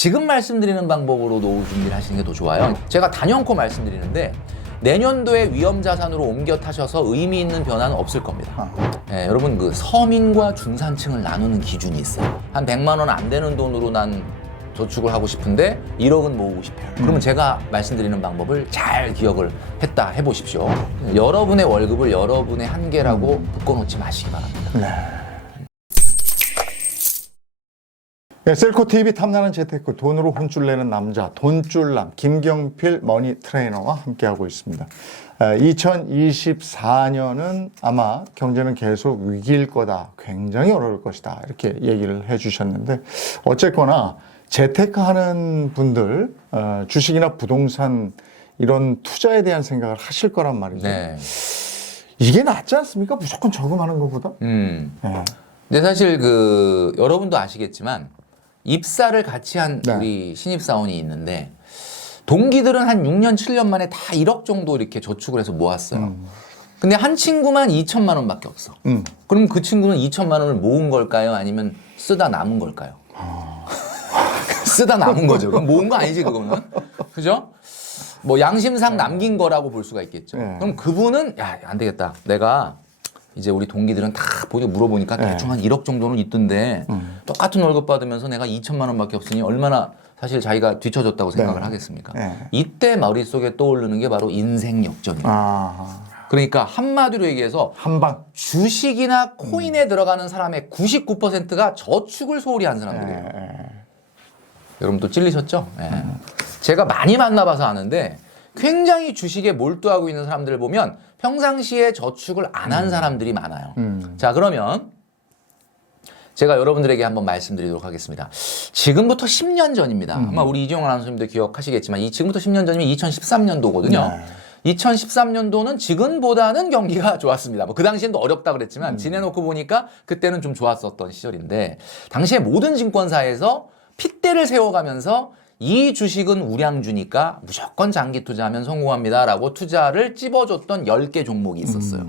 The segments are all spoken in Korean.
지금 말씀드리는 방법으로 노후 준비를 하시는 게 더 좋아요. 제가 단연코 말씀드리는데 내년도에 위험자산으로 옮겨 타셔서 의미 있는 변화는 없을 겁니다. 네, 여러분 그 서민과 중산층을 나누는 기준이 있어요. 한 100만 원 안 되는 돈으로 난 저축을 하고 싶은데 1억은 모으고 싶어요. 그러면 제가 말씀드리는 방법을 잘 기억을 했다 해보십시오. 여러분의 월급을 여러분의 한계라고 묶어놓지 마시기 바랍니다. 네, 셀코TV 탐나는 재테크 돈으로 혼쭐 내는 남자 돈줄남 김경필 머니 트레이너와 함께하고 있습니다. 2024년은 아마 경제는 계속 위기일 거다. 굉장히 어려울 것이다. 이렇게 얘기를 해주셨는데 어쨌거나 재테크하는 분들 주식이나 부동산 이런 투자에 대한 생각을 하실 거란 말이죠. 네. 이게 낫지 않습니까? 무조건 저금하는 것보다. 근데 사실 그 여러분도 아시겠지만 입사를 같이 한 네. 우리 신입사원이 있는데 동기들은 한 6년, 7년 만에 다 1억 정도 이렇게 저축을 해서 모았어요. 근데 한 친구만 2천만 원밖에 없어. 그럼 그 친구는 2천만 원을 모은 걸까요? 아니면 쓰다 남은 걸까요? 쓰다 남은 거죠. 그럼 모은 거 아니지 그거는. 그죠? 뭐 양심상 남긴 거라고 볼 수가 있겠죠. 그럼 그분은 야, 안 되겠다. 내가 이제 우리 동기들은 다 보고 물어보니까 대충 한 1억 정도는 있던데 똑같은 월급 받으면서 내가 2천만 원밖에 없으니 얼마나 사실 자기가 뒤처졌다고 생각을 하겠습니까? 이때 머릿속에 떠오르는 게 바로 인생 역전이에요. 그러니까 한마디로 얘기해서 한방 주식이나 코인에 들어가는 사람의 99%가 저축을 소홀히 한 사람들이에요. 여러분 또 찔리셨죠? 제가 많이 만나봐서 아는데 굉장히 주식에 몰두하고 있는 사람들을 보면 평상시에 저축을 안 한 사람들이 많아요. 자, 그러면 제가 여러분들에게 한번 말씀드리도록 하겠습니다. 지금부터 10년 전입니다. 아마 우리 이종환 아나운서님도 기억하시겠지만 지금부터 10년 전이면 2013년도거든요. 2013년도는 지금보다는 경기가 좋았습니다. 뭐 그 당시엔 또 어렵다 그랬지만 지내놓고 보니까 그때는 좀 좋았었던 시절인데 당시에 모든 증권사에서 핏대를 세워가면서 이 주식은 우량주니까 무조건 장기 투자하면 성공합니다라고 투자를 찝어줬던 10개 종목이 있었어요.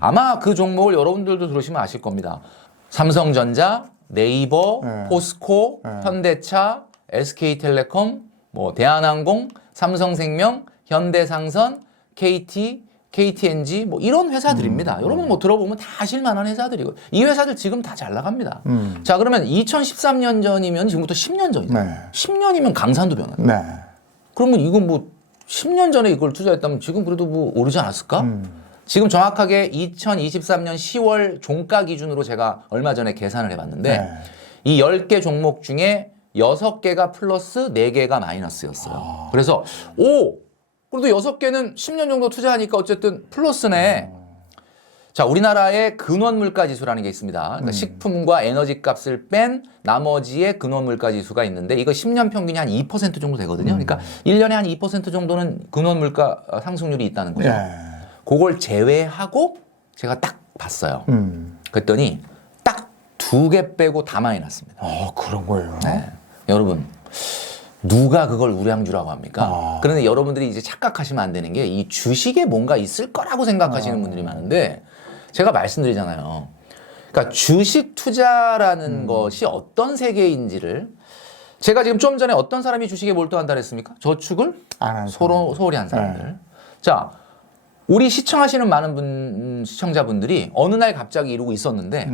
아마 그 종목을 여러분들도 들으시면 아실 겁니다. 삼성전자, 네이버, 포스코, 현대차, SK텔레콤, 뭐 대한항공, 삼성생명, 현대상선, KT, KTNG 뭐 이런 회사들입니다. 여러분 뭐 들어보면 다 아실만한 회사들이고 이 회사들 지금 다 잘 나갑니다. 자, 그러면 2013년 전이면 지금부터 10년 전이죠. 10년이면 강산도 변화예요. 그러면 이건 뭐 10년 전에 이걸 투자했다면 지금 그래도 뭐 오르지 않았을까? 지금 정확하게 2023년 10월 종가 기준으로 제가 얼마 전에 계산을 해봤는데 이 10개 종목 중에 6개가 플러스 4개가 마이너스였어요. 그래서 그래도 6개는 10년 정도 투자하니까 어쨌든 플러스네. 자, 우리나라의 근원물가 지수라는 게 있습니다. 그러니까 식품과 에너지 값을 뺀 나머지의 근원물가 지수가 있는데 이거 10년 평균이 한 2% 정도 되거든요. 그러니까 1년에 한 2% 정도는 근원물가 상승률이 있다는 거죠. 그걸 제외하고 제가 딱 봤어요. 그랬더니 딱 2개 빼고 다 마이너스입니다. 그런 거예요. 네. 여러분. 누가 그걸 우량주라고 합니까? 그런데 여러분들이 이제 착각하시면 안 되는 게 이 주식에 뭔가 있을 거라고 생각하시는 분들이 많은데 제가 말씀드리잖아요. 그러니까 주식 투자라는 것이 어떤 세계인지를 제가 지금 좀 전에 어떤 사람이 주식에 몰두한다 그랬습니까? 저축을 소홀히 한 사람들. 자, 우리 시청하시는 많은 시청자분들이 어느 날 갑자기 이러고 있었는데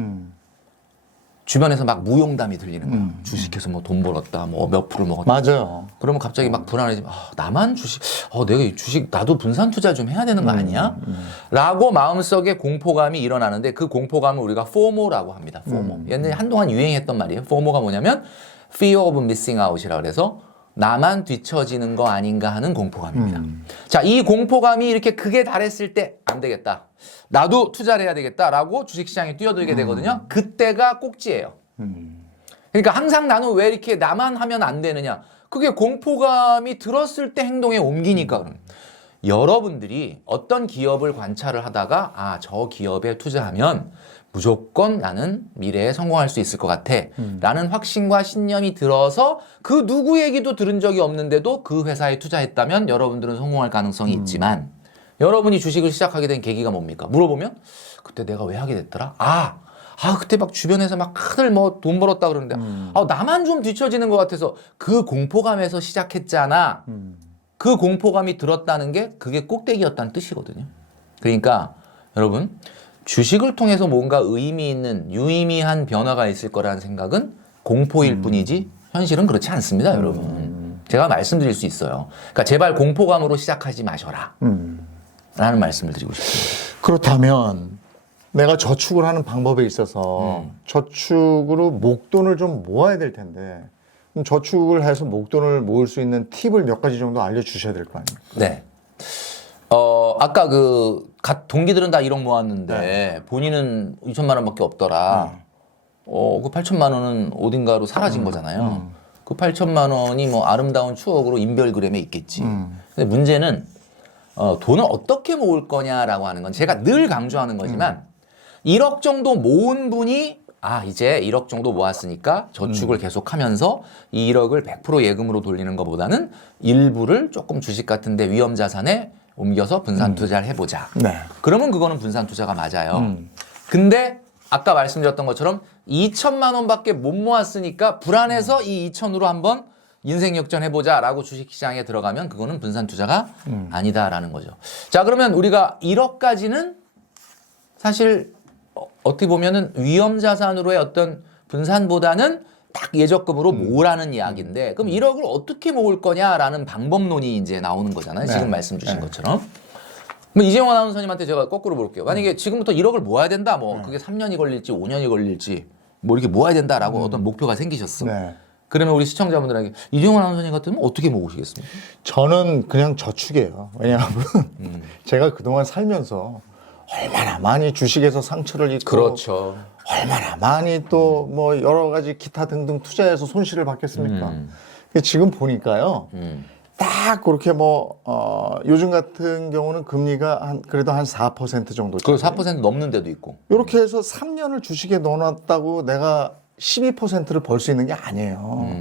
주변에서 막 무용담이 들리는 거야. 주식해서 뭐 돈 벌었다, 뭐 몇 프로 먹었다. 맞아요. 그러면 갑자기 막 불안해지면 나만 주식, 내가 이 주식 나도 분산 투자 좀 해야 되는 거 아니야? 라고 마음속에 공포감이 일어나는데 그 공포감을 우리가 FOMO라고 합니다. FOMO. 옛날에 한동안 유행했던 말이에요. FOMO가 뭐냐면 Fear of Missing Out이라 그래서 나만 뒤처지는 거 아닌가 하는 공포감입니다. 자, 이 공포감이 이렇게 극에 달했을 때 안 되겠다. 나도 투자를 해야 되겠다라고 주식시장에 뛰어들게 되거든요. 그때가 꼭지예요. 그러니까 항상 나는 왜 이렇게 나만 하면 안 되느냐. 그게 공포감이 들었을 때 행동에 옮기니까 그런. 여러분들이 어떤 기업을 관찰을 하다가 저 기업에 투자하면 무조건 나는 미래에 성공할 수 있을 것 같아 라는 확신과 신념이 들어서 그 누구 얘기도 들은 적이 없는데도 그 회사에 투자했다면 여러분들은 성공할 가능성이 있지만 여러분이 주식을 시작하게 된 계기가 뭡니까? 물어보면 그때 내가 왜 하게 됐더라? 아 그때 막 주변에서 막 다들 뭐 돈 벌었다 그러는데 아 나만 좀 뒤처지는 것 같아서 그 공포감에서 시작했잖아. 그 공포감이 들었다는 게 그게 꼭대기였다는 뜻이거든요. 그러니까 여러분 주식을 통해서 뭔가 의미 있는 유의미한 변화가 있을 거라는 생각은 공포일 뿐이지 현실은 그렇지 않습니다, 여러분. 제가 말씀드릴 수 있어요. 그러니까 제발 공포감으로 시작하지 마셔라. 라는 말씀을 드리고 싶습니다. 그렇다면 내가 저축을 하는 방법에 있어서 저축으로 목돈을 좀 모아야 될 텐데 그럼 저축을 해서 목돈을 모을 수 있는 팁을 몇 가지 정도 알려주셔야 될 거 아니에요? 네. 아까 동기들은 다 1억 모았는데 본인은 2천만 원밖에 없더라. 그 8천만 원은 어딘가로 사라진 거잖아요. 그 8천만 원이 뭐 아름다운 추억으로 인별그램에 있겠지. 근데 문제는 돈을 어떻게 모을 거냐라고 하는 건 제가 늘 강조하는 거지만 1억 정도 모은 분이 이제 1억 정도 모았으니까 저축을 계속하면서 이 1억을 100% 예금으로 돌리는 것보다는 일부를 조금 주식 같은 데 위험 자산에 옮겨서 분산 투자를 해보자. 네. 그러면 그거는 분산 투자가 맞아요. 근데 아까 말씀드렸던 것처럼 2천만 원밖에 못 모았으니까 불안해서 이 2천으로 한번 인생 역전해보자라고 주식시장에 들어가면 그거는 분산 투자가 아니다라는 거죠. 자, 그러면 우리가 1억까지는 사실 어떻게 보면은 위험 자산으로의 어떤 분산보다는 딱 예적금으로 모으라는 이야기인데 그럼 1억을 어떻게 모을 거냐라는 방법론이 이제 나오는 거잖아요. 네. 지금 말씀 주신 것처럼. 그럼 이재용 아나운서님한테 제가 거꾸로 볼게요. 만약에 지금부터 1억을 모아야 된다. 뭐 그게 3년이 걸릴지 5년이 걸릴지 뭐 이렇게 모아야 된다라고 어떤 목표가 생기셨어. 네. 그러면 우리 시청자분들에게 이재용 아나운서님 같으면 어떻게 모으시겠습니까? 저는 그냥 저축이에요. 왜냐하면 제가 그동안 살면서 얼마나 많이 주식에서 상처를 입고 그렇죠. 얼마나 많이 또 뭐 여러 가지 기타 등등 투자해서 손실을 받겠습니까? 근데 지금 보니까요. 딱 그렇게 요즘 같은 경우는 금리가 그래도 한 4% 정도. 그 4% 넘는 데도 있고. 이렇게 해서 3년을 주식에 넣어놨다고 내가 12%를 벌 수 있는 게 아니에요.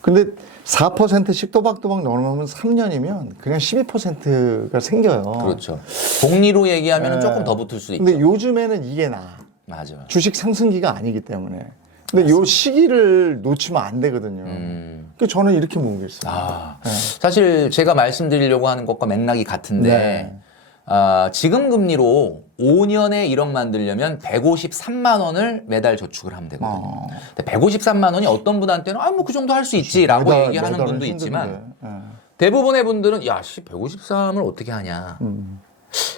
근데 4%씩 또박또박 넣어놓으면 3년이면 그냥 12%가 생겨요. 그렇죠. 복리로 얘기하면 네. 조금 더 붙을 수 있죠. 근데 요즘에는 이게 맞아요. 주식 상승기가 아니기 때문에. 근데 요 시기를 놓치면 안 되거든요. 그러니까 저는 이렇게 모으겠어요. 네. 사실 제가 말씀드리려고 하는 것과 맥락이 같은데 지금 금리로 5년에 1억 만들려면 153만 원을 매달 저축을 하면 되거든요. 근데 153만 원이 어떤 분한테는 뭐 그 정도 할 수 있지라고 얘기하는 분도 있지만 대부분의 분들은 153을 어떻게 하냐.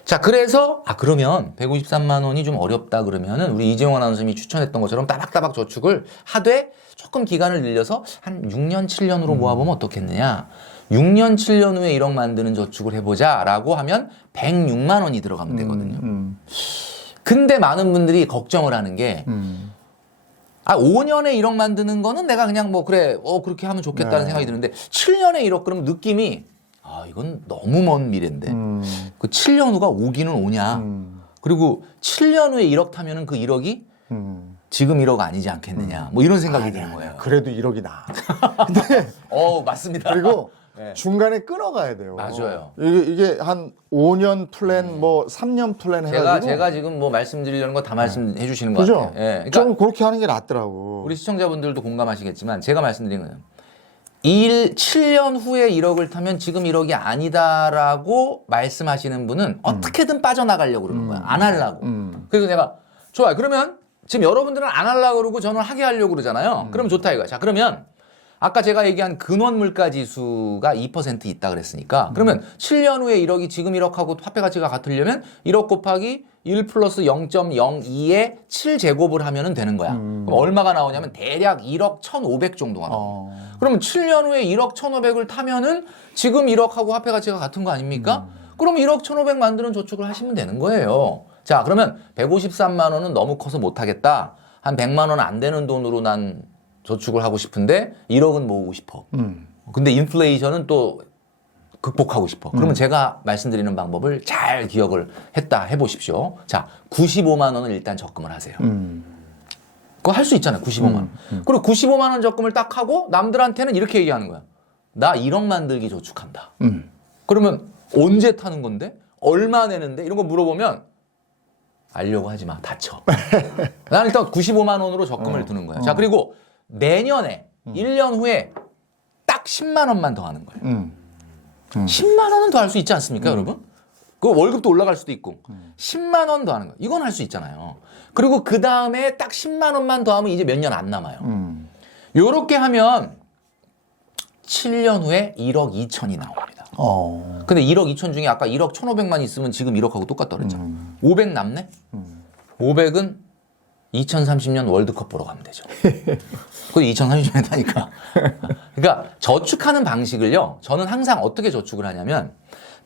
자, 그래서 그러면 153만 원이 좀 어렵다 그러면은 우리 이재용 아나운서님이 추천했던 것처럼 따박따박 저축을 하되 조금 기간을 늘려서 한 6년, 7년으로 모아보면 어떻겠느냐. 6년, 7년 후에 1억 만드는 저축을 해보자라고 하면 106만 원이 들어가면 되거든요. 근데 많은 분들이 걱정을 하는 게 5년에 1억 만드는 거는 내가 그냥 그렇게 하면 좋겠다는 생각이 드는데 7년에 1억 그러면 느낌이 이건 너무 먼 미래인데 그 7년 후가 오기는 오냐. 그리고 7년 후에 1억 타면은 그 1억이 지금 1억 아니지 않겠느냐. 뭐 이런 생각이 드는 거예요. 그래도 1억이 나. 근데 맞습니다. 그리고 네. 중간에 끊어가야 돼요. 맞아요. 이게 한 5년 플랜, 3년 플랜 해가지고. 제가 지금 뭐 말씀드리려는 거 다 말씀해 주시는 것 그죠? 같아요. 예. 그러니까 좀 그렇게 하는 게 낫더라고. 우리 시청자분들도 공감하시겠지만 제가 말씀드린 거예요. 7년 후에 1억을 타면 지금 1억이 아니다라고 말씀하시는 분은 어떻게든 빠져나가려고 그러는 거야. 안 하려고. 그래서 내가 좋아요. 그러면 지금 여러분들은 안 하려고 그러고 저는 하게 하려고 그러잖아요. 그럼 좋다 이거야. 자, 그러면 아까 제가 얘기한 근원 물가 지수가 2% 있다 그랬으니까 그러면 7년 후에 1억이 지금 1억하고 화폐 가치가 같으려면 1억 곱하기 1 플러스 0.02에 7제곱을 하면 되는 거야. 그럼 얼마가 나오냐면 대략 1억 1,500 정도가 나와. 그러면 7년 후에 1억 1,500을 타면은 지금 1억하고 화폐 가치가 같은 거 아닙니까? 그럼 1억 1,500 만드는 저축을 하시면 되는 거예요. 자, 그러면 153만 원은 너무 커서 못 하겠다. 한 100만 원 안 되는 돈으로 난 저축을 하고 싶은데 1억은 모으고 싶어. 근데 인플레이션은 또 극복하고 싶어. 그러면 제가 말씀드리는 방법을 잘 기억을 해보십시오. 자, 95만 원을 일단 적금을 하세요. 그거 할 수 있잖아요. 95만 원. 그리고 95만 원 적금을 딱 하고 남들한테는 이렇게 얘기하는 거야. 나 1억 만들기 저축한다. 그러면 언제 타는 건데? 얼마 내는데? 이런 거 물어보면 알려고 하지 마. 다쳐. 나는 일단 95만 원으로 적금을 드는 거야. 자, 그리고 내년에 1년 후에 딱 10만 원만 더 하는 거예요. 10만 원은 더 할 수 있지 않습니까, 여러분? 그 월급도 올라갈 수도 있고 10만 원 더 하는 거. 이건 할 수 있잖아요. 그리고 그 다음에 딱 10만 원만 더 하면 이제 몇 년 안 남아요. 요렇게 하면 7년 후에 1억 2천이 나옵니다. 근데 1억 2천 중에 아까 1억 1,500만 있으면 지금 1억하고 똑같다 그랬잖아. 500 남네? 500은 2030년 월드컵 보러 가면 되죠. 그거 2030년에 타니까. 그러니까 저축하는 방식을요. 저는 항상 어떻게 저축을 하냐면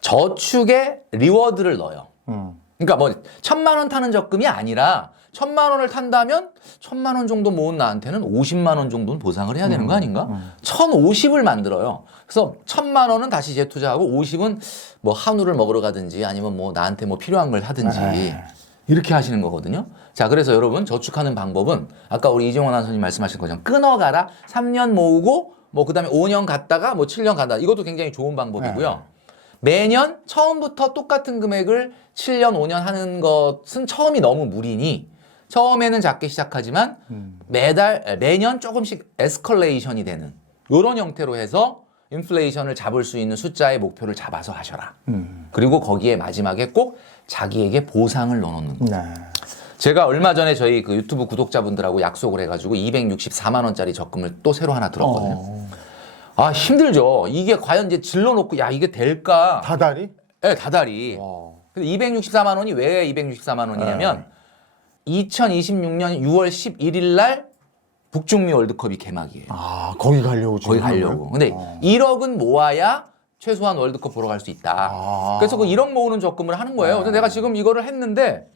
저축에 리워드를 넣어요. 그러니까 뭐 1,000만 원 타는 적금이 아니라 1,000만 원을 탄다면 1,000만 원 정도 모은 나한테는 50만 원 정도는 보상을 해야 되는 거 아닌가? 1,050을 만들어요. 그래서 1,000만 원은 다시 재투자하고 50은 뭐 한우를 먹으러 가든지 아니면 뭐 나한테 뭐 필요한 걸 사든지 이렇게 하시는 거거든요. 자, 그래서 여러분 저축하는 방법은 아까 우리 이종원 아나운서님 말씀하신 것처럼 끊어가라. 3년 모으고 뭐 그다음에 5년 갔다가 뭐 7년 간다. 이것도 굉장히 좋은 방법이고요. 매년 처음부터 똑같은 금액을 7년, 5년 하는 것은 처음이 너무 무리니 처음에는 작게 시작하지만 매년 조금씩 에스컬레이션이 되는 이런 형태로 해서 인플레이션을 잡을 수 있는 숫자의 목표를 잡아서 하셔라. 그리고 거기에 마지막에 꼭 자기에게 보상을 넣어놓는 거예요. 제가 얼마 전에 저희 그 유튜브 구독자분들하고 약속을 해가지고 264만 원짜리 적금을 또 새로 하나 들었거든요. 아, 힘들죠. 이게 과연 이제 질러놓고 야 이게 될까? 다달이? 네, 다달이. 근데 264만 원이 왜 264만 원이냐면 2026년 6월 11일 날 북중미 월드컵이 개막이에요. 아, 거기 가려고 지금. 거기 가려고. 근데 1억은 모아야 최소한 월드컵 보러 갈 수 있다. 그래서 그 1억 모으는 적금을 하는 거예요. 그래서 내가 지금 이거를 했는데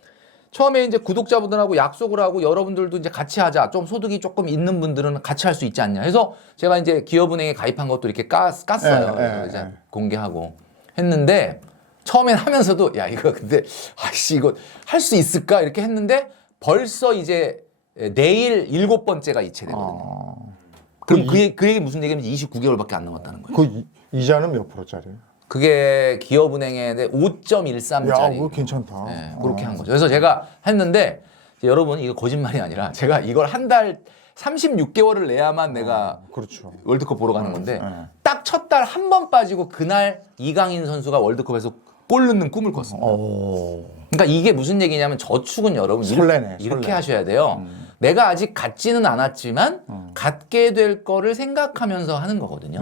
처음에 이제 구독자분들하고 약속을 하고 여러분들도 이제 같이 하자. 좀 소득이 조금 있는 분들은 같이 할 수 있지 않냐. 해서 제가 이제 기업은행에 가입한 것도 이렇게 깠어요. 그래서 이제 공개하고 했는데 처음엔 하면서도 야, 이거 근데 아씨 이거 할 수 있을까? 이렇게 했는데 벌써 이제 내일 7번째가 이체되거든요. 그럼 그 얘기 무슨 얘기냐면 29개월밖에 안 남았다는 거예요. 그 이자는 몇 프로짜리예요? 그게 기업은행에 5.13짜리. 야, 그거 괜찮다. 네, 그렇게 한 거죠. 그래서 제가 했는데 여러분 이거 거짓말이 아니라 제가 이걸 한 달 36개월을 내야만 내가 그렇죠. 월드컵 보러 가는 건데 딱 첫 달 한 번 빠지고 그날 이강인 선수가 월드컵에서 골 넣는 꿈을 꿨습니다. 그러니까 이게 무슨 얘기냐면 저축은 여러분 설레네, 이렇게 설레. 하셔야 돼요. 내가 아직 갖지는 않았지만 갖게 될 거를 생각하면서 하는 거거든요.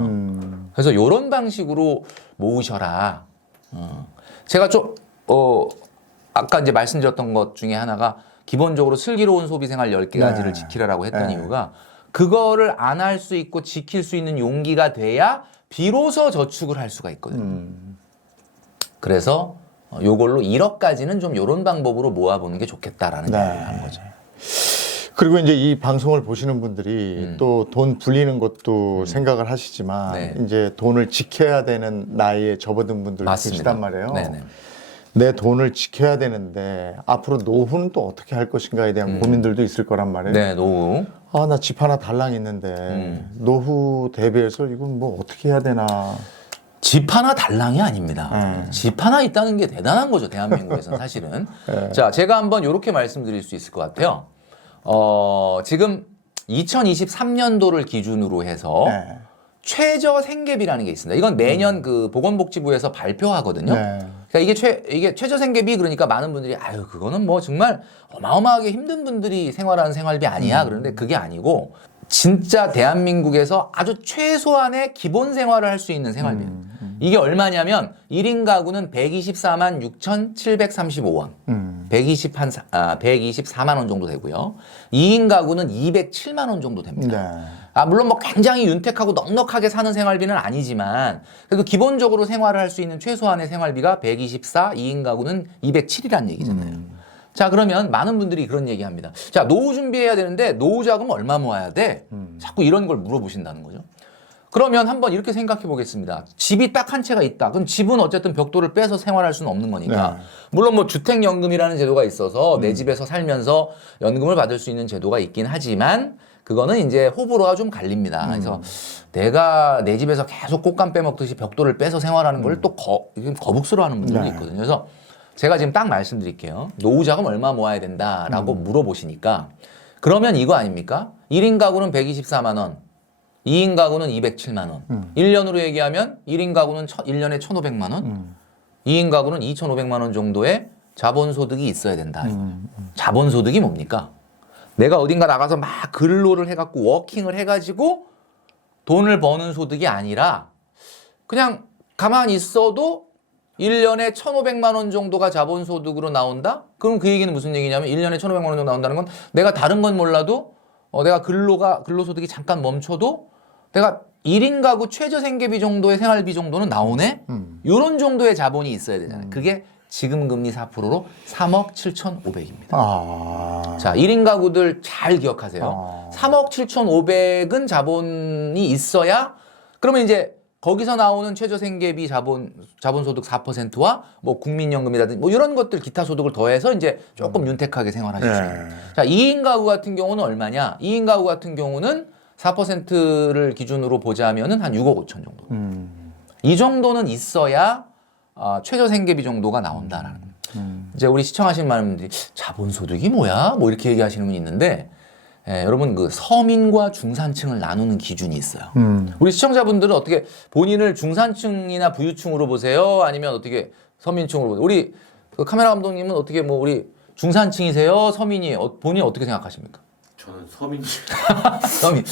그래서 이런 방식으로 모으셔라. 제가 좀 아까 이제 말씀드렸던 것 중에 하나가 기본적으로 슬기로운 소비 생활 10가지를 지키라라고 했던 이유가 그거를 안 할 수 있고 지킬 수 있는 용기가 돼야 비로소 저축을 할 수가 있거든요. 그래서 요걸로 1억까지는 좀 이런 방법으로 모아보는 게 좋겠다라는 얘기를 한 거죠. 그리고 이제 이 방송을 보시는 분들이 또 돈 불리는 것도 생각을 하시지만 이제 돈을 지켜야 되는 나이에 접어든 분들 계시단 말이에요. 네네. 내 돈을 지켜야 되는데 앞으로 노후는 또 어떻게 할 것인가에 대한 고민들도 있을 거란 말이에요. 네, 노후. 아, 나 집 하나 달랑 있는데 노후 대비해서 이건 뭐 어떻게 해야 되나. 집 하나 달랑이 아닙니다. 집 하나 있다는 게 대단한 거죠. 대한민국에서는 사실은. 자, 제가 한번 이렇게 말씀드릴 수 있을 것 같아요. 지금 2023년도를 기준으로 해서 최저 생계비라는 게 있습니다. 이건 매년 그 보건복지부에서 발표하거든요. 그러니까 이게 최저 생계비 그러니까 많은 분들이 아유 그거는 뭐 정말 어마어마하게 힘든 분들이 생활하는 생활비 아니야. 그런데 그게 아니고 진짜 대한민국에서 아주 최소한의 기본 생활을 할 수 있는 생활비예요. 이게 얼마냐면 1인 가구는 124만 6,735원. 124만 원 정도 되고요. 2인 가구는 207만 원 정도 됩니다. 물론 뭐 굉장히 윤택하고 넉넉하게 사는 생활비는 아니지만 그래도 기본적으로 생활을 할 수 있는 최소한의 생활비가 124, 2인 가구는 207이라는 얘기잖아요. 자, 그러면 많은 분들이 그런 얘기 합니다. 자, 노후 준비해야 되는데 노후 자금 얼마 모아야 돼? 자꾸 이런 걸 물어보신다는 거죠. 그러면 한번 이렇게 생각해 보겠습니다. 집이 딱 한 채가 있다. 그럼 집은 어쨌든 벽돌을 빼서 생활할 수는 없는 거니까. 물론 뭐 주택연금이라는 제도가 있어서 내 집에서 살면서 연금을 받을 수 있는 제도가 있긴 하지만 그거는 이제 호불호가 좀 갈립니다. 그래서 내가 내 집에서 계속 꽃감 빼먹듯이 벽돌을 빼서 생활하는 걸 또 거북스러워하는 분들도 있거든요. 그래서 제가 지금 딱 말씀드릴게요. 노후 자금 얼마 모아야 된다라고 물어보시니까 그러면 이거 아닙니까? 1인 가구는 124만 원, 2인 가구는 207만 원. 1년으로 얘기하면 1인 가구는 1년에 1,500만 원, 2인 가구는 2,500만 원 정도의 자본소득이 있어야 된다. 자본소득이 뭡니까? 내가 어딘가 나가서 막 근로를 해갖고 워킹을 해가지고 돈을 버는 소득이 아니라 그냥 가만히 있어도 1년에 1,500만 원 정도가 자본소득으로 나온다? 그럼 그 얘기는 무슨 얘기냐면 1년에 1,500만 원 정도 나온다는 건 내가 다른 건 몰라도 내가 근로소득이 잠깐 멈춰도 내가 1인 가구 최저생계비 정도의 생활비 정도는 나오네? 이런 정도의 자본이 있어야 되잖아요. 그게 지금 금리 4%로 3억 7,500입니다. 자, 1인 가구들 잘 기억하세요. 3억 7,500은 자본이 있어야 그러면 이제 거기서 나오는 최저생계비 자본소득 4%와 뭐 국민연금이라든지 뭐 이런 것들 기타 소득을 더해서 이제 조금 윤택하게 생활하실 수 있는. 자, 2인 가구 같은 경우는 얼마냐? 2인 가구 같은 경우는 4%를 기준으로 보자면은 한 6억 5천 정도. 이 정도는 있어야 최저생계비 정도가 나온다라는. 이제 우리 시청하시는 많은 분들이 자본소득이 뭐야? 뭐 이렇게 얘기하시는 분이 있는데 여러분 그 서민과 중산층을 나누는 기준이 있어요. 우리 시청자분들은 어떻게 본인을 중산층이나 부유층으로 보세요? 아니면 어떻게 서민층으로 보세요? 우리 그 카메라 감독님은 어떻게 뭐 우리 중산층이세요? 서민이 본인 어떻게 생각하십니까? 저는 서민. 서민.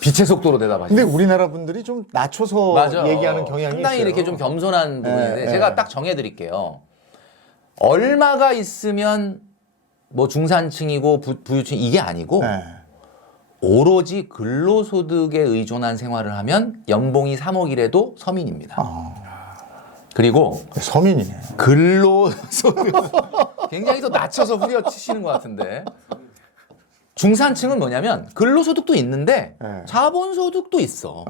빛의 속도로 대답하시죠. 근데 우리나라 분들이 좀 낮춰서 맞아. 얘기하는 경향이 상당히 있어요. 이렇게 좀 겸손한 부분인데 네, 제가 네. 딱 정해드릴게요. 얼마가 있으면 뭐 중산층이고 부유층 이게 아니고 네. 오로지 근로소득에 의존한 생활을 하면 연봉이 3억이라도 서민입니다. 그리고 서민이네. 근로소득 굉장히 더 낮춰서 후려치시는 것 같은데 중산층은 뭐냐면 근로소득도 있는데 네. 자본소득도 있어.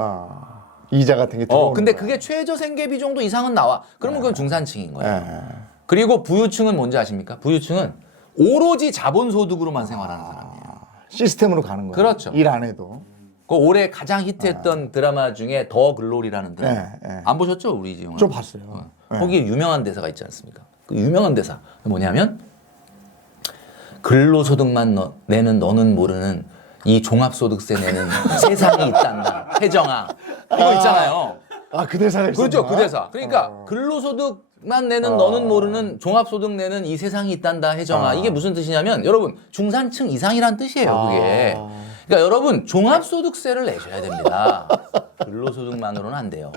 이자 같은 게 들어오는 근데 거야. 그게 최저생계비 정도 이상은 나와. 그러면 그건 중산층인 거예요. 네. 그리고 부유층은 뭔지 아십니까? 부유층은 오로지 자본소득으로만 생활하는 사람이에요. 시스템으로 가는 거야. 그렇죠. 일 안 해도. 그 올해 가장 히트했던 드라마 중에 더 글로리라는 드라마. 네, 네. 안 보셨죠? 우리 이 영화? 좀 봤어요. 네. 거기에 유명한 대사가 있지 않습니까? 그 유명한 대사 뭐냐면 근로소득만 내는 너는 모르는 이 종합소득세 내는 세상이 있단다. 혜정아. 이거 있잖아요. 그 대사가 있었나? 그렇죠. 그 대사. 그러니까 근로소득만 내는 너는 모르는 종합소득 내는 이 세상이 있단다. 혜정아. 이게 무슨 뜻이냐면 여러분 중산층 이상이란 뜻이에요. 그게. 그러니까 여러분 종합소득세를 내셔야 됩니다. 근로소득만으로는 안 돼요.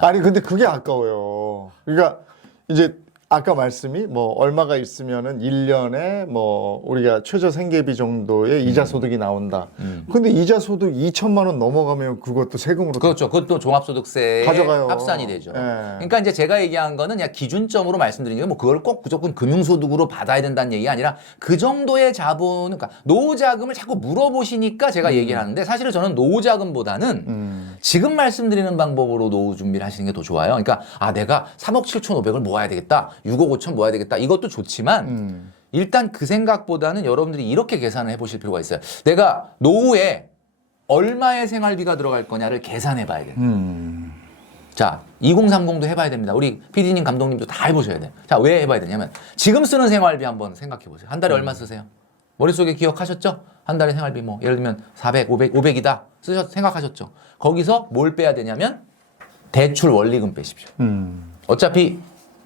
아니 근데 그게 아까워요. 그러니까 이제 아까 말씀이 뭐 얼마가 있으면은 1년에 뭐 우리가 최저 생계비 정도의 이자 소득이 나온다. 근데 이자 소득 2천만 원 넘어가면 그것도 세금으로 그렇죠. 그것도 종합소득세에 가져가요. 합산이 되죠. 네. 그러니까 이제 제가 얘기한 거는 그냥 기준점으로 말씀드린 게 뭐 그걸 꼭 무조건 금융소득으로 받아야 된다는 얘기가 아니라 그 정도의 자본, 그러니까 노후자금을 자꾸 물어보시니까 제가 얘기를 하는데 사실은 저는 노후자금보다는 지금 말씀드리는 방법으로 노후 준비를 하시는 게 더 좋아요. 그러니까 내가 3억 7,500을 모아야 되겠다. 6억 5천 모아야 되겠다. 이것도 좋지만 일단 그 생각보다는 여러분들이 이렇게 계산을 해보실 필요가 있어요. 내가 노후에 얼마의 생활비가 들어갈 거냐를 계산해 봐야겠다. 자, 2030도 해봐야 됩니다. 우리 PD님, 감독님도 다 해보셔야 돼요. 자, 왜 해봐야 되냐면 지금 쓰는 생활비 한번 생각해 보세요. 한 달에 얼마 쓰세요? 머릿속에 기억하셨죠? 한 달에 생활비 뭐 예를 들면 400, 500이다 생각하셨죠? 거기서 뭘 빼야 되냐면 대출 원리금 빼십시오. 어차피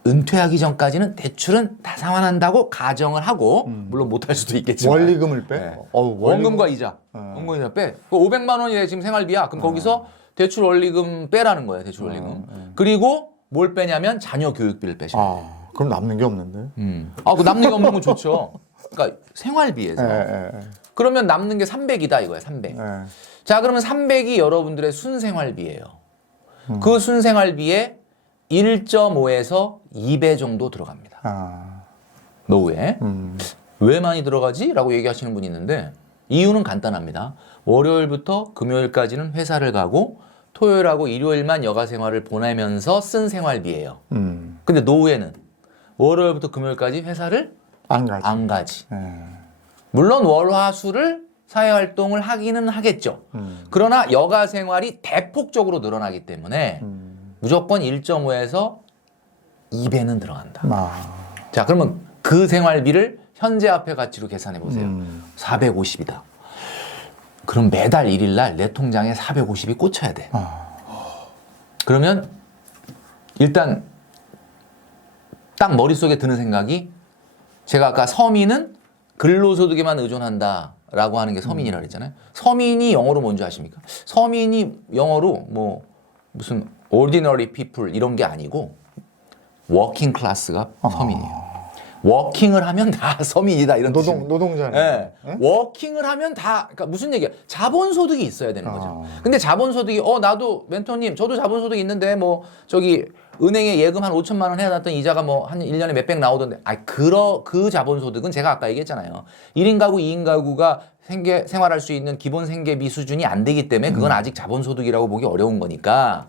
은퇴하기 전까지는 대출은 다 상환한다고 가정을 하고 물론 못할 수도 있겠지만 원리금을 빼? 네. 원리금. 원금과 이자 원금과 이자 빼. 그 500만 원이 지금 생활비야. 그럼 거기서 대출 원리금 빼라는 거예요. 대출 원리금. 그리고 뭘 빼냐면 자녀 교육비를 빼셔야 돼요. 그럼 남는 게 없는데? 그 남는 게 없는 건 좋죠. 그러니까 생활비에서. 그러면 남는 게 300이다 이거야. 300. 자, 그러면 300이 여러분들의 순생활비예요. 그 순생활비에 1.5에서 2배 정도 들어갑니다. 노후에. 왜 많이 들어가지? 라고 얘기하시는 분이 있는데 이유는 간단합니다. 월요일부터 금요일까지는 회사를 가고 토요일하고 일요일만 여가 생활을 보내면서 쓴 생활비예요. 근데 노후에는 월요일부터 금요일까지 회사를 안 가지. 물론 월화수를 사회활동을 하기는 하겠죠. 그러나 여가 생활이 대폭적으로 늘어나기 때문에 무조건 1.5에서 2배는 들어간다. 자, 그러면 그 생활비를 현재 화폐 가치로 계산해 보세요. 450이다. 그럼 매달 1일 날 내 통장에 450이 꽂혀야 돼. 그러면 일단 딱 머릿속에 드는 생각이 제가 아까 서민은 근로소득에만 의존한다라고 하는 게 서민이라고 그랬잖아요. 서민이 영어로 뭔지 아십니까? 서민이 영어로 뭐 무슨 ordinary people 이런 게 아니고 working class가 서민이에요. 워킹을 하면 다 서민이다 이런 뜻입니다. 노동자네. 네. 워킹을 하면 다 그러니까 무슨 얘기야? 자본소득이 있어야 되는 거죠. 근데 자본소득이 나도 멘토님 저도 자본소득이 있는데 뭐 저기 은행에 예금 한 5천만 원 해놨더니 이자가 뭐 한 1년에 몇백 나오던데 그 자본소득은 제가 아까 얘기했잖아요. 1인 가구, 2인 가구가 생활할 수 있는 기본 생계비 수준이 안 되기 때문에 그건 아직 자본소득이라고 보기 어려운 거니까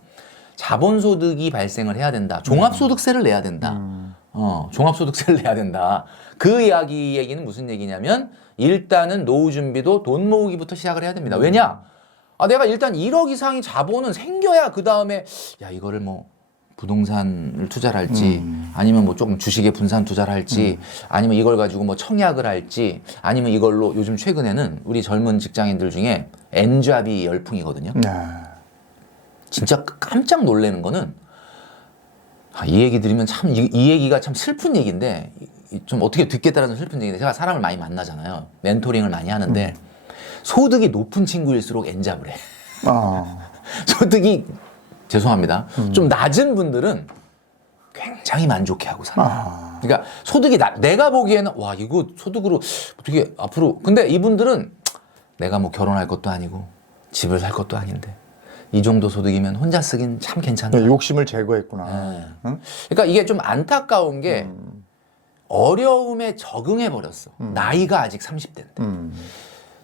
자본소득이 발생을 해야 된다. 종합소득세를 내야 된다. 종합소득세를 내야 된다. 그 이야기 얘기는 무슨 얘기냐면 일단은 노후 준비도 돈 모으기부터 시작을 해야 됩니다. 왜냐? 내가 일단 1억 이상의 자본은 생겨야 그 다음에 야 이거를 뭐 부동산을 투자를 할지 아니면 뭐 조금 주식에 분산 투자를 할지 아니면 이걸 가지고 뭐 청약을 할지 아니면 이걸로 요즘 최근에는 우리 젊은 직장인들 중에 엔잡이 열풍이거든요. 진짜 깜짝 놀라는 거는 이 얘기 들으면 참 이 얘기가 참 슬픈 얘기인데 좀 어떻게 듣겠다라는 슬픈 얘기인데 제가 사람을 많이 만나잖아요. 멘토링을 많이 하는데 소득이 높은 친구일수록 엔잡을 해. 소득이 죄송합니다. 좀 낮은 분들은 굉장히 만족해하고 살아요. 그러니까 소득이 내가 보기에는 와 이거 소득으로 어떻게 앞으로 근데 이분들은 내가 뭐 결혼할 것도 아니고 집을 살 것도 아닌데 이 정도 소득이면 혼자 쓰긴 참 괜찮다. 욕심을 제거했구나. 응? 그러니까 이게 좀 안타까운 게 어려움에 적응해 버렸어. 나이가 아직 30대인데.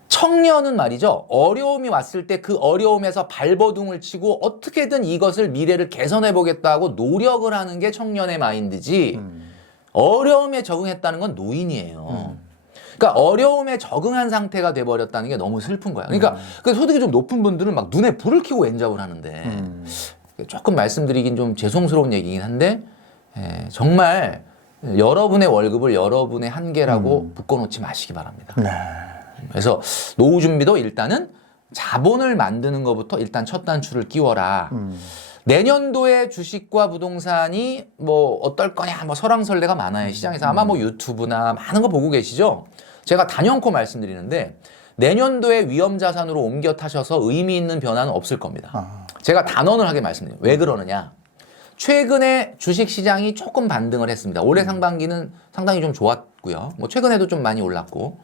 청년은 말이죠. 어려움이 왔을 때 그 어려움에서 발버둥을 치고 어떻게든 이것을 미래를 개선해 보겠다고 노력을 하는 게 청년의 마인드지. 어려움에 적응했다는 건 노인이에요. 그러니까 어려움에 적응한 상태가 돼버렸다는 게 너무 슬픈 거야. 그러니까 그 소득이 좀 높은 분들은 막 눈에 불을 켜고 엔잡을 하는데 조금 말씀드리긴 좀 죄송스러운 얘기긴 한데 정말 여러분의 월급을 여러분의 한계라고 묶어놓지 마시기 바랍니다. 그래서 노후 준비도 일단은 자본을 만드는 것부터 일단 첫 단추를 끼워라. 내년도에 주식과 부동산이 뭐 어떨 거냐 뭐 설왕설래가 많아요. 시장에서 아마 뭐 유튜브나 많은 거 보고 계시죠? 제가 단연코 말씀드리는데 내년도에 위험자산으로 옮겨 타셔서 의미 있는 변화는 없을 겁니다. 제가 단언하게 말씀드려요. 왜 그러느냐? 최근에 주식시장이 조금 반등을 했습니다. 올해 상반기는 상당히 좀 좋았고요. 뭐 최근에도 좀 많이 올랐고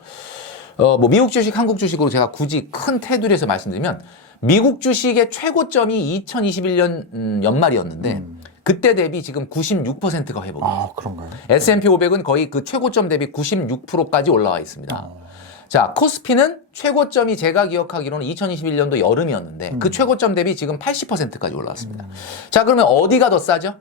뭐 미국 주식, 한국 주식으로 제가 굳이 큰 테두리에서 말씀드리면 미국 주식의 최고점이 2021년 연말이었는데 그때 대비 지금 96%가 회복이에요. 그런가요? S&P 500은 거의 그 최고점 대비 96%까지 올라와 있습니다. 자, 코스피는 최고점이 제가 기억하기로는 2021년도 여름이었는데 그 최고점 대비 지금 80%까지 올라왔습니다. 자, 그러면 어디가 더 싸죠?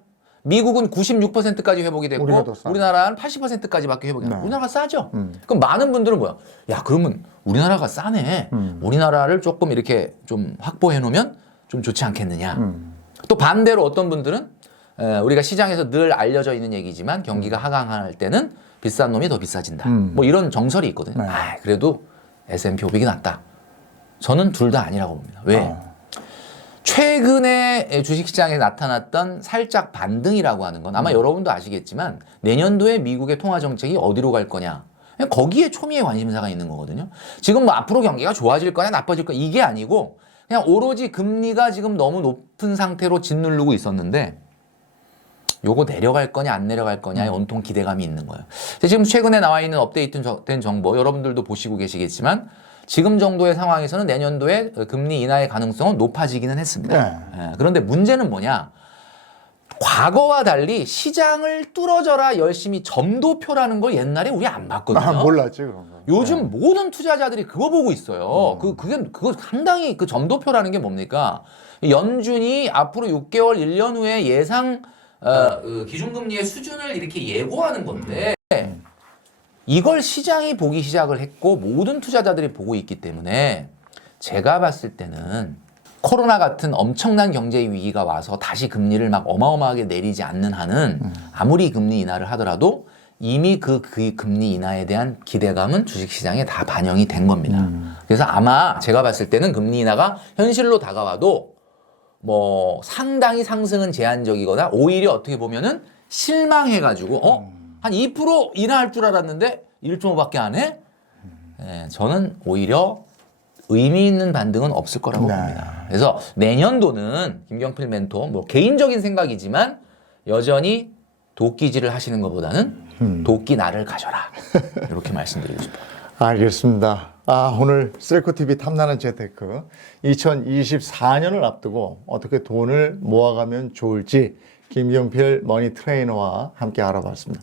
미국은 96%까지 회복이 됐고 우리나라는 80%까지밖에 회복이 안 돼요. 우리나라가 싸죠? 그럼 많은 분들은 뭐야? 야, 그러면 우리나라가 싸네. 우리나라를 조금 이렇게 좀 확보해 놓으면 좀 좋지 않겠느냐. 또 반대로 어떤 분들은 우리가 시장에서 늘 알려져 있는 얘기지만 경기가 하강할 때는 비싼 놈이 더 비싸진다. 뭐 이런 정설이 있거든요. 그래도 S&P 500이 낫다. 저는 둘 다 아니라고 봅니다. 왜? 최근에 주식시장에 나타났던 살짝 반등이라고 하는 건 아마 여러분도 아시겠지만 내년도에 미국의 통화정책이 어디로 갈 거냐. 거기에 초미의 관심사가 있는 거거든요. 지금 뭐 앞으로 경기가 좋아질 거냐 나빠질 거냐 이게 아니고 그냥 오로지 금리가 지금 너무 높은 상태로 짓누르고 있었는데 요거 내려갈 거냐 안 내려갈 거냐에 온통 기대감이 있는 거예요. 지금 최근에 나와 있는 업데이트된 정보 여러분들도 보시고 계시겠지만 지금 정도의 상황에서는 내년도에 금리 인하의 가능성은 높아지기는 했습니다. 그런데 문제는 뭐냐? 과거와 달리 시장을 뚫어져라 열심히 점도표라는 걸 옛날에 우리 안 봤거든요. 몰랐지 그런 거. 요즘 모든 투자자들이 그거 보고 있어요. 그거 상당히 그 점도표라는 게 뭡니까? 연준이 앞으로 6개월, 1년 후에 예상 기준금리의 수준을 이렇게 예고하는 건데 이걸 시장이 보기 시작을 했고 모든 투자자들이 보고 있기 때문에 제가 봤을 때는 코로나 같은 엄청난 경제 위기가 와서 다시 금리를 막 어마어마하게 내리지 않는 한은 아무리 금리 인하를 하더라도 이미 그 금리 인하에 대한 기대감은 주식시장에 다 반영이 된 겁니다. 그래서 아마 제가 봤을 때는 금리 인하가 현실로 다가와도 뭐 상당히 상승은 제한적이거나 오히려 어떻게 보면은 실망해가지고 한 2% 인하할 줄 알았는데 1.5밖에 안 해? 네, 저는 오히려 의미 있는 반등은 없을 거라고 봅니다. 그래서 내년도는 김경필 멘토 뭐 개인적인 생각이지만 여전히 도끼질을 하시는 것보다는 도끼 나를 가져라 이렇게 말씀드리고 싶어요. 알겠습니다. 오늘 셀코TV 탐나는 재테크 2024년을 앞두고 어떻게 돈을 모아가면 좋을지 김경필 머니 트레이너와 함께 알아봤습니다.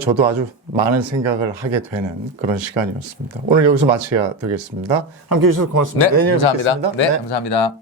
저도 아주 많은 생각을 하게 되는 그런 시간이었습니다. 오늘 여기서 마쳐야 되겠습니다. 함께 해주셔서 고맙습니다. 네, 내년에 감사합니다. 뵙겠습니다. 네, 감사합니다.